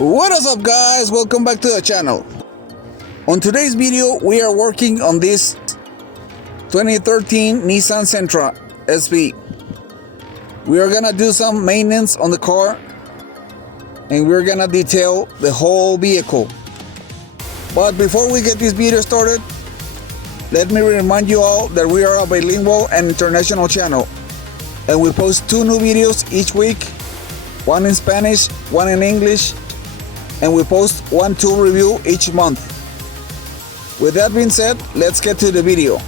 What is up, guys? Welcome back to the channel. On today's video, we are working on this 2013 Nissan Sentra SV. We are gonna do some maintenance on the car and we're gonna detail the whole vehicle. But before we get this video started, let me remind you all that we are a bilingual and international channel, and we post 2 new videos each week, one in Spanish, one in English, and we post 1 tool review each month. With that being said, let's get to the video.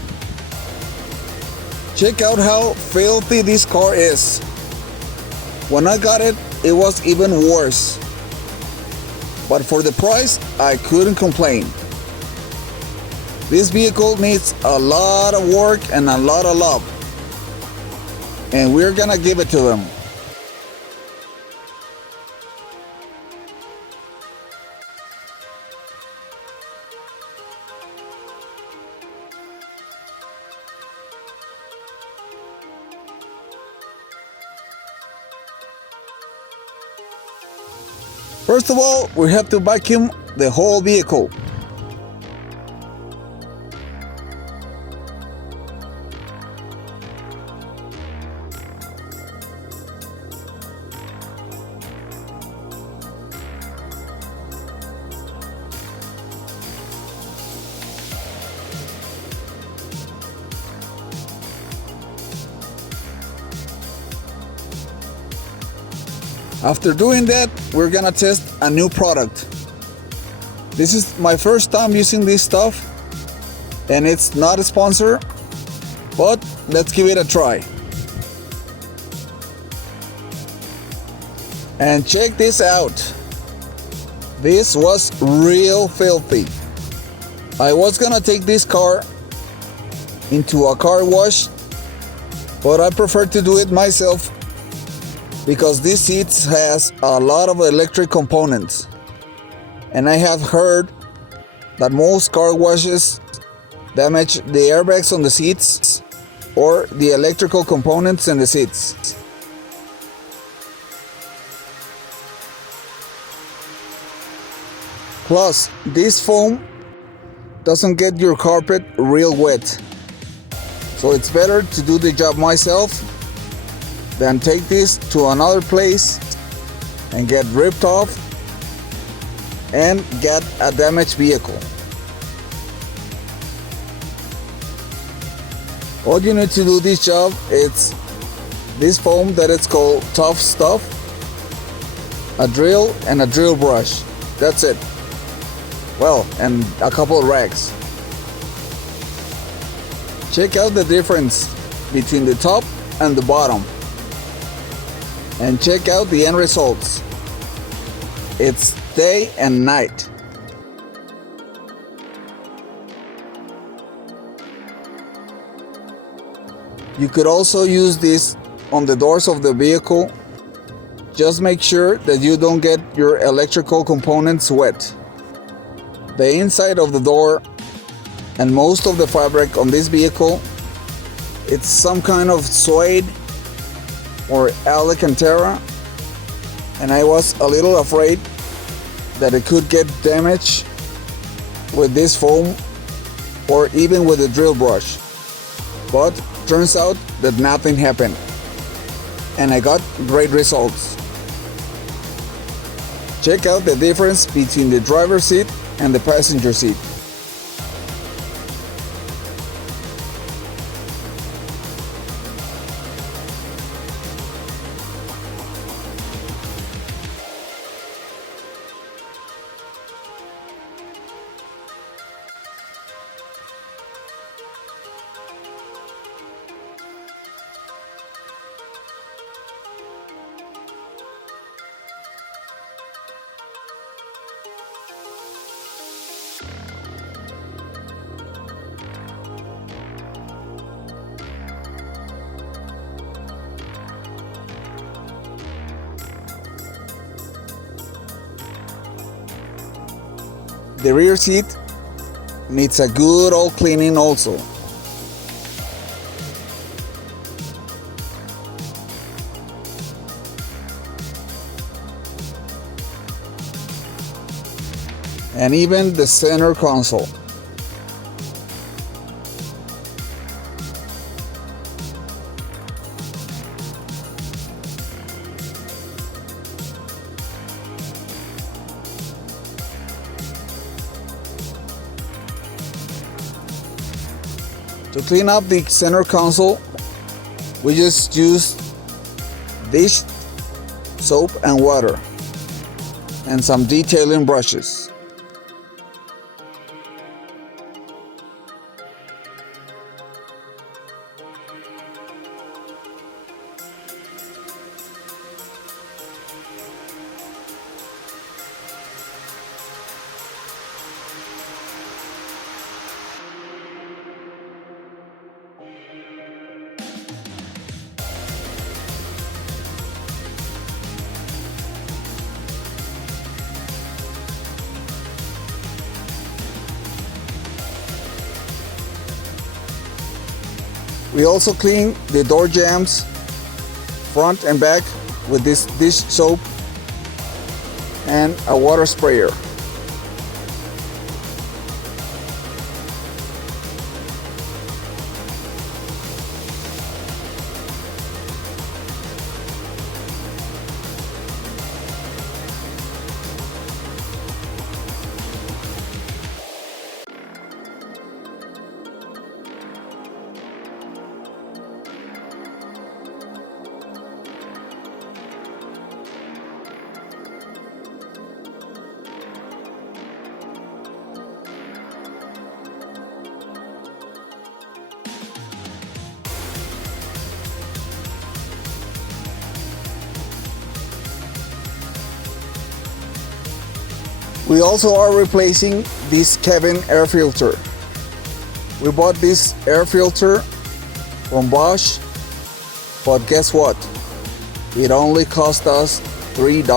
Check out how filthy this car is. When I got it, it was even worse. But for the price, I couldn't complain. This vehicle needs a lot of work and a lot of love, and we're gonna give it to them. First of all, we have to vacuum the whole vehicle. After doing that, we're gonna test a new product. This is my first time using this stuff, and it's not a sponsor, but let's give it a try. And check this out. This was real filthy. I was gonna take this car into a car wash, but I prefer to do it myself because this seats has a lot of electric components, and I have heard that most car washes damage the airbags on the seats or the electrical components in the seats. Plus, this foam doesn't get your carpet real wet, so it's better to do the job myself than take this to another place and get ripped off and get a damaged vehicle. All you need to do this job is this foam that it's called Tough Stuff, a drill and a drill brush. That's it. Well, and a couple of rags. Check out the difference between the top and the bottom, and check out the end results. It's day and night. You could also use this on the doors of the vehicle. Just make sure that you don't get your electrical components wet. The inside of the door and most of the fabric on this vehicle, it's some kind of suede or Alcantara, and I was a little afraid that it could get damaged with this foam or even with a drill brush, but turns out that nothing happened and I got great results. Check out the difference between the driver's seat and the passenger seat. The rear seat needs a good old cleaning also. and even the center console. To clean up the center console, we just use dish soap and water and some detailing brushes. We also clean the door jambs front and back with this dish soap and a water sprayer. We also are replacing this cabin air filter. We bought this air filter from Bosch, but guess what? It only cost us $3.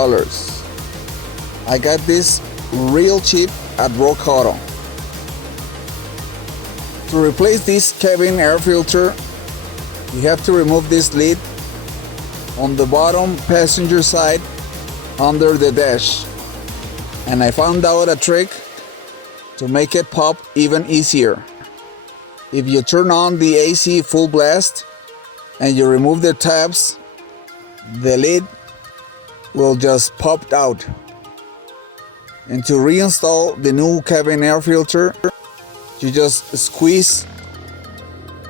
I got this real cheap at Rock Auto. To replace this cabin air filter, you have to remove this lid on the bottom passenger side under the dash. And I found out a trick to make it pop even easier. If you turn on the AC full blast and you remove the tabs, the lid will just pop out. And to reinstall the new cabin air filter, you just squeeze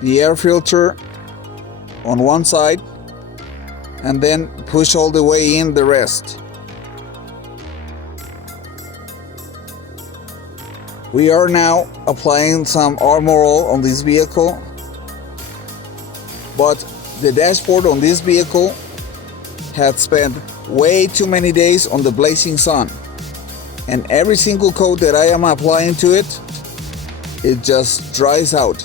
the air filter on one side and then push all the way in the rest. We are now applying some Armor All on this vehicle, but the dashboard on this vehicle had spent way too many days on the blazing sun, and every single coat that I am applying to it, it just dries out.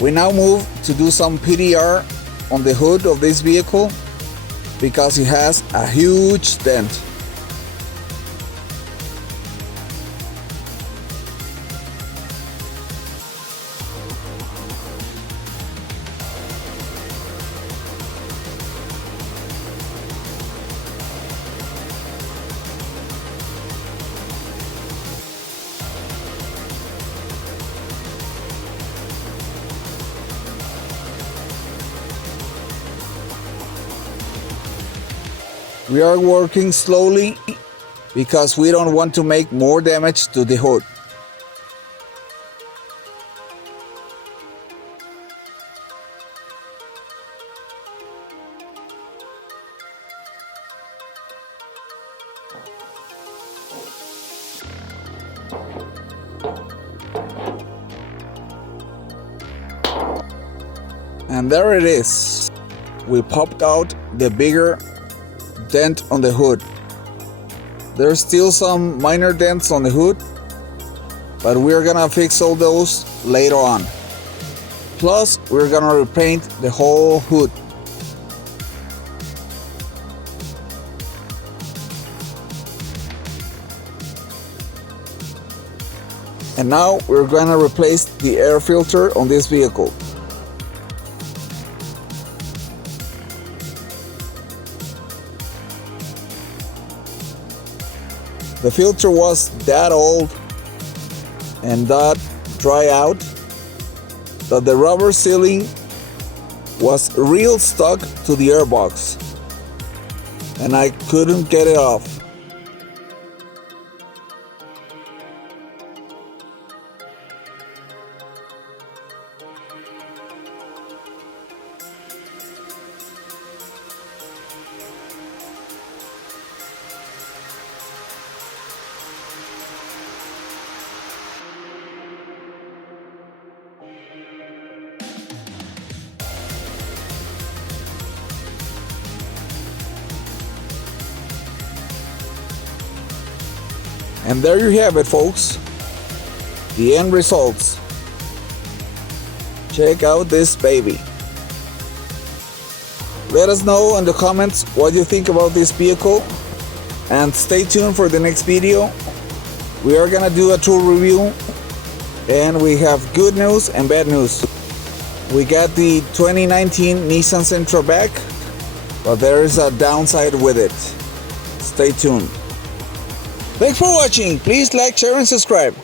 We now move to do some PDR on the hood of this vehicle because it has a huge dent. We are working slowly because we don't want to make more damage to the hood. And there it is. We popped out the bigger dent on the hood. There's still some minor dents on the hood, but we're gonna fix all those later on. Plus, we're gonna repaint the whole hood. And now we're gonna replace the air filter on this vehicle. The filter was that old and that dry out that the rubber sealing was real stuck to the airbox and I couldn't get it off. And there you have it, folks. The end results. Check out this baby. Let us know in the comments what you think about this vehicle. And stay tuned for the next video. We are gonna do a tool review. And we have good news and bad news. We got the 2019 Nissan Sentra back, but there is a downside with it. Stay tuned. Thanks for watching. Please like, share, and subscribe.